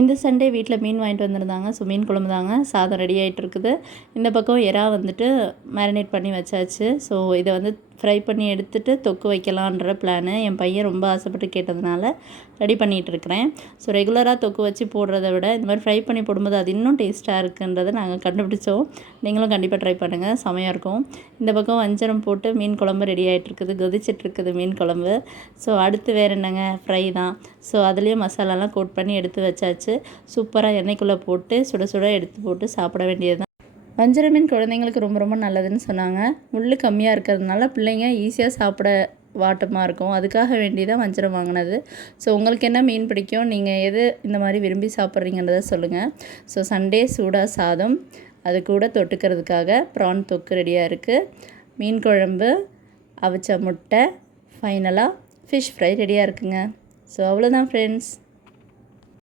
இந்த சண்டே வீட்டில் மீன் வாங்கிட்டு வந்திருந்தாங்க. ஸோ மீன் குழம்பு தாங்க. சாதம் ரெடி ஆகிட்டு இருக்குது. இந்த பக்கம் எறா வந்துட்டு மேரினேட் பண்ணி வச்சாச்சு. ஸோ இதை வந்து ஃப்ரை பண்ணி எடுத்துகிட்டு தொக்கு வைக்கலான்ற பிளானு. என் பையன் ரொம்ப ஆசைப்பட்டு கேட்டதுனால ரெடி பண்ணிகிட்ருக்கிறேன். ஸோ ரெகுலராக தொக்கு வச்சு போடுறத விட இந்த மாதிரி ஃப்ரை பண்ணி போடும்போது அது இன்னும் டேஸ்ட்டாக இருக்குன்றதை நாங்கள் கண்டுபிடிச்சோம். நீங்களும் கண்டிப்பாக ட்ரை பண்ணுங்கள், செமையாக இருக்கும். இந்த பக்கம் வஞ்சரம் போட்டு மீன் குழம்பு ரெடி ஆகிட்டுருக்குது, கொதிச்சிட்ருக்குது மீன் குழம்பு. ஸோ அடுத்து வேறு என்னங்க, ஃப்ரை தான். ஸோ அதுலேயும் மசாலாலாம் கோட் பண்ணி எடுத்து வச்சாச்சு. சூப்பராக எண்ணெய்க்குள்ளே போட்டு சுட சுட எடுத்து போட்டு சாப்பிட வேண்டியது தான். வஞ்சர மீன் குழந்தைங்களுக்கு ரொம்ப ரொம்ப நல்லதுன்னு சொன்னாங்க. முள் கம்மியாக இருக்கிறதுனால பிள்ளைங்க ஈஸியாக சாப்பிட வாட்டமாக இருக்கும். அதுக்காக வேண்டி தான் வஞ்சரம் வாங்கினது. ஸோ உங்களுக்கு என்ன மீன் பிடிக்கும், நீங்கள் எது இந்த மாதிரி விரும்பி சாப்பிட்றீங்கன்றதை சொல்லுங்கள். ஸோ சண்டே சூடாக சாதம், அது கூட தொட்டுக்கிறதுக்காக ப்ரான் தொக்கு ரெடியாக இருக்குது. மீன் குழம்பு, அவிச்ச முட்டை, ஃபைனலாக ஃபிஷ் ஃப்ரை ரெடியாக இருக்குங்க. ஸோ அவ்வளோதான் ஃப்ரெண்ட்ஸ்.